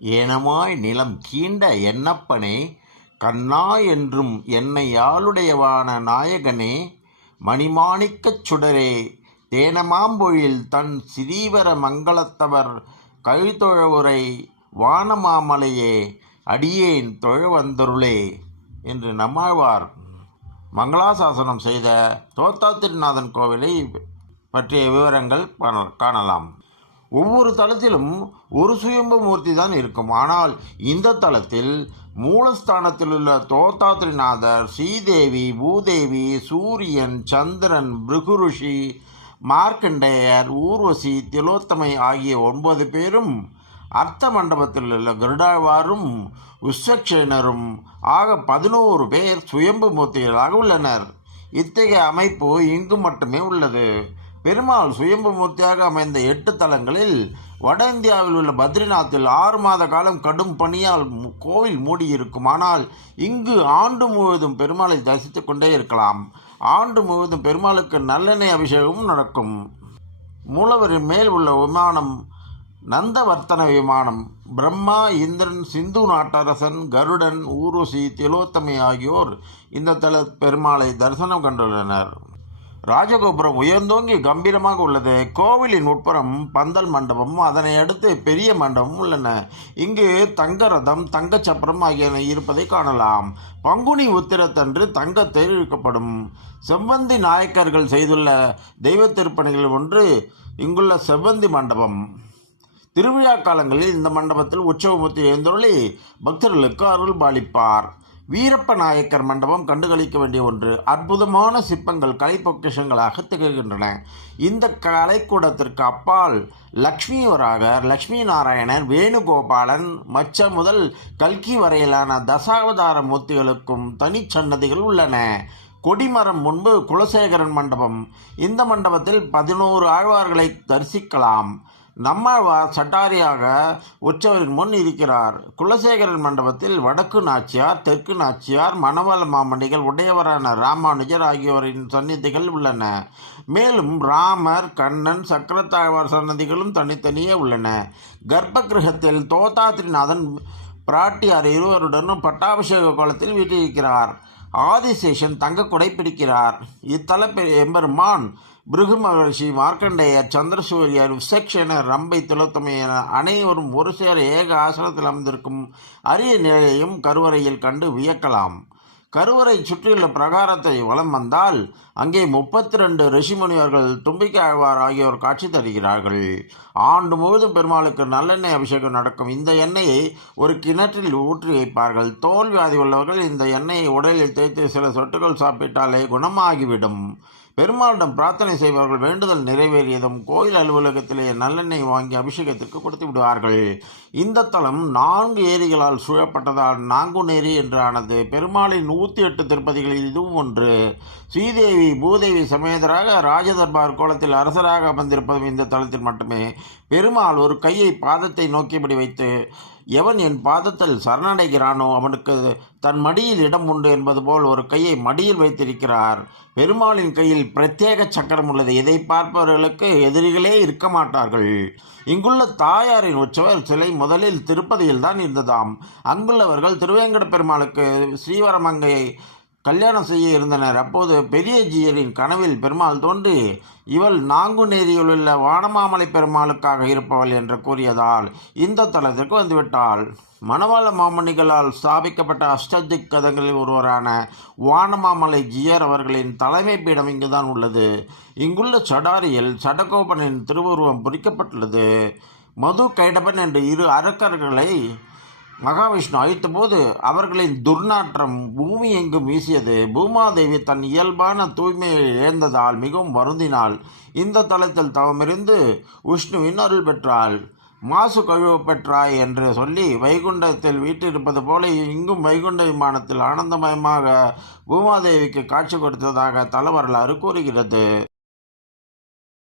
ஏனமாய் நிலம் கீண்ட என்னப்பனே, கண்ணா என்றும் என்னை யாளுடையவான நாயகனே, மணிமாணிக்கச் சுடரே, தேனமாம்பொழில் தன் சிரீவர மங்களத்தவர் கழிதொழவுரை வானமாமலையே, அடியேன் தொழ வந்தருளே என்று நம்மாழ்வார் மங்களாசாசனம் செய்த தோத்தாத்திரிநாதன் கோவிலை பற்றிய விவரங்கள் காணலாம். ஒவ்வொரு தலத்திலும் ஒரு சுயம்பு மூர்த்தி தான் இருக்கும். ஆனால் இந்த தலத்தில் மூலஸ்தானத்தில் உள்ள தோத்தாத்திரிநாதர், ஸ்ரீதேவி, பூதேவி, சூரியன், சந்திரன், பிருகுருஷி, மார்க்கண்டேயர், ஊர்வசி, திலோத்தமை ஆகிய 9 பேரும், அர்த்த மண்டபத்தில் உள்ள கருடாழ்வாரும் உஸ்வக்ஷேனரும் ஆக 11 பேர் சுயம்பு மூர்த்திகளாக உள்ளனர். இத்தகைய அமைப்பு இங்கு மட்டுமே உள்ளது. பெருமாள் சுயம்பு மூர்த்தியாக அமைந்த 8 தலங்களில் வட இந்தியாவில் உள்ள பத்ரிநாத்தில் 6 மாத காலம் கடும் பனியால் கோவில் மூடியிருக்கும். ஆனால் இங்கு ஆண்டு முழுவதும் பெருமாளை தரிசித்துக் கொண்டே இருக்கலாம். ஆண்டு முழுவதும் பெருமாளுக்கு நல்லெண்ணெய் அபிஷேகமும் நடக்கும். மூலவரின் மேல் உள்ள விமானம் நந்தவர்த்தன விமானம். பிரம்மா, இந்திரன், சிந்து நாட்டரசன், கருடன், ஊர்வசி, திலோத்தமை ஆகியோர் இந்த தல பெருமாளை தரிசனம் கண்டுள்ளனர். ராஜகோபுரம் உயர்ந்தோங்கி கம்பீரமாக உள்ளது. கோவிலின் உட்புறம் பந்தல் மண்டபமும் அதனை அடுத்து பெரிய மண்டபமும் உள்ளன. இங்கு தங்க ரதம், தங்க சப்பரம் ஆகியன இருப்பதை காணலாம். பங்குனி உத்திரத்தன்று தங்கத்தேர் இழுக்கப்படும். செவ்வந்தி நாயக்கர்கள் செய்துள்ள தெய்வ திருப்பணிகள் ஒன்று இங்குள்ள செவ்வந்தி மண்டபம். திருவிழா காலங்களில் இந்த மண்டபத்தில் உற்சவமூர்த்தி எழுந்தருளி பக்தர்களுக்கு அருள் பாலிப்பார். வீரப்ப நாயக்கர் மண்டபம் கண்டுகளிக்க வேண்டிய ஒன்று. அற்புதமான சிற்பங்கள் கலை பொக்கிஷங்களாக திகழ்கின்றன. இந்த கலைக்கூடத்திற்கு அப்பால் லக்ஷ்மிவராகர், லக்ஷ்மி நாராயணன், வேணுகோபாலன், மச்ச முதல் கல்கி வரையிலான தசாவதார மூர்த்திகளுக்கும் தனிச்சன்னதிகள் உள்ளன. கொடிமரம் முன்பு குலசேகரன் மண்டபம். இந்த மண்டபத்தில் 11 ஆழ்வார்களை தரிசிக்கலாம். நம்மாழ்வார் சட்டாரியாக உற்சவரின் முன் இருக்கிறார். குலசேகரன் மண்டபத்தில் வடக்கு நாச்சியார், தெற்கு நாச்சியார், மணவாள மாமணிகள், உடையவரான ராமானுஜர் ஆகியோரின் சந்நிதிகள் உள்ளன. மேலும் ராமர், கண்ணன், சக்கரத்தாழ்வார் சன்னதிகளும் தனித்தனியே உள்ளன. கர்ப்ப கிரகத்தில் தோத்தாத்திரிநாதன் பிராட்டியார் இருவருடனும் பட்டாபிஷேக கோலத்தில் வீட்டிருக்கிறார். ஆதிசேஷன் தங்க குடை பிடிக்கிறார். இத்தல எம்பெருமான் பிருகு மகர்ஷி, மார்க்கண்டேயர், சந்திரசூரியர், விசக்ஷனர், ரம்பை, திலோத்தமை என அனைவரும் ஒரு சேர ஏக ஆசனத்தில் அமர்ந்திருக்கும் அரிய நிலையையும் கருவறையில் கண்டு வியக்கலாம். கருவறை சுற்றியுள்ள பிரகாரத்தை வலம் வந்தால் அங்கே 32 ரிஷிமுனிவர்கள், தும்பிக்கை ஆழ்வார் ஆகியோர் காட்சி தருகிறார்கள். ஆண்டு முழுவதும் பெருமாளுக்கு நல்லெண்ணெய் அபிஷேகம் நடக்கும். இந்த எண்ணெயை ஒரு கிணற்றில் ஊற்றி வைப்பார்கள். தோல் வியாதி உள்ளவர்கள் இந்த எண்ணெயை உடலில் தேய்த்து சில சொட்டுகள் சாப்பிட்டாலே குணமாகிவிடும். பெருமாளிடம் பிரார்த்தனை செய்பவர்கள் வேண்டுதல் நிறைவேறியதும் கோயில் அலுவலகத்திலே நல்லெண்ணெய் வாங்கி அபிஷேகத்திற்கு கொடுத்து விடுவார்கள். இந்த தலம் 4 ஏரிகளால் சூழப்பட்டதால் நாங்குநேரி என்று ஆனது. பெருமாளின் 108 திருப்பதிகளில் இதுவும் ஒன்று. ஸ்ரீதேவி, பூதேவி சமேதராக ராஜதர்பார் கோலத்தில் அரசராக அமர்ந்திருப்பதும் இந்த தலத்தில் மட்டுமே. பெருமாள் ஒரு கையை பாதத்தை நோக்கியபடி வைத்து, எவன் என் பாதத்தில் சரணடைகிறானோ அவனுக்கு தன் மடியில் இடம் உண்டு என்பது போல் ஒரு கையை மடியில் வைத்திருக்கிறார். பெருமாளின் கையில் பிரத்யேக சக்கரம் உள்ளது. இதை பார்ப்பவர்களுக்கு எதிரிகளே இருக்க மாட்டார்கள். இங்குள்ள தாயாரின் உற்சவர் சிலை முதலில் திருப்பதியில் தான் இருந்ததாம். அங்குள்ளவர்கள் திருவேங்கட பெருமாளுக்கு ஸ்ரீவரமங்கையை கல்யாணம் செய்ய இருந்தனர். அப்போது பெரியஜியரின் கனவில் பெருமாள் தோன்றி, இவள் நாங்குநேரியில் உள்ள வானமாமலை பெருமாளுக்காக இருப்பவள் என்று கூறியதால் இந்த தலத்திற்கு வந்துவிட்டாள். மணவாள மாமணிகளால் ஸ்தாபிக்கப்பட்ட அஷ்டதிக் கதங்களில் ஒருவரான வானமாமலை ஜியர் அவர்களின் தலைமை பீடம் இங்குதான் உள்ளது. இங்குள்ள சடாரியில் சடகோபனின் திருவுருவம் பொறிக்கப்பட்டுள்ளது. மது கைடபன் என்ற 2 அரக்கர்களை மகாவிஷ்ணு அழித்த போது அவர்களின் துர்நாற்றம் பூமி எங்கும் வீசியது. பூமாதேவி தன் இயல்பான தூய்மையை இழந்ததால் மிகவும் வருந்தினாள். இந்த தலத்தில் தவமிருந்து விஷ்ணுவின் அருள் பெற்றாள். மாசு கழுவ பெற்றாய் என்று சொல்லி வைகுண்டத்தில் வீட்டிருப்பது போல இங்கும் வைகுண்ட விமானத்தில் ஆனந்தமயமாக பூமாதேவிக்கு காட்சி கொடுத்ததாக தல வரலாறு கூறுகிறது.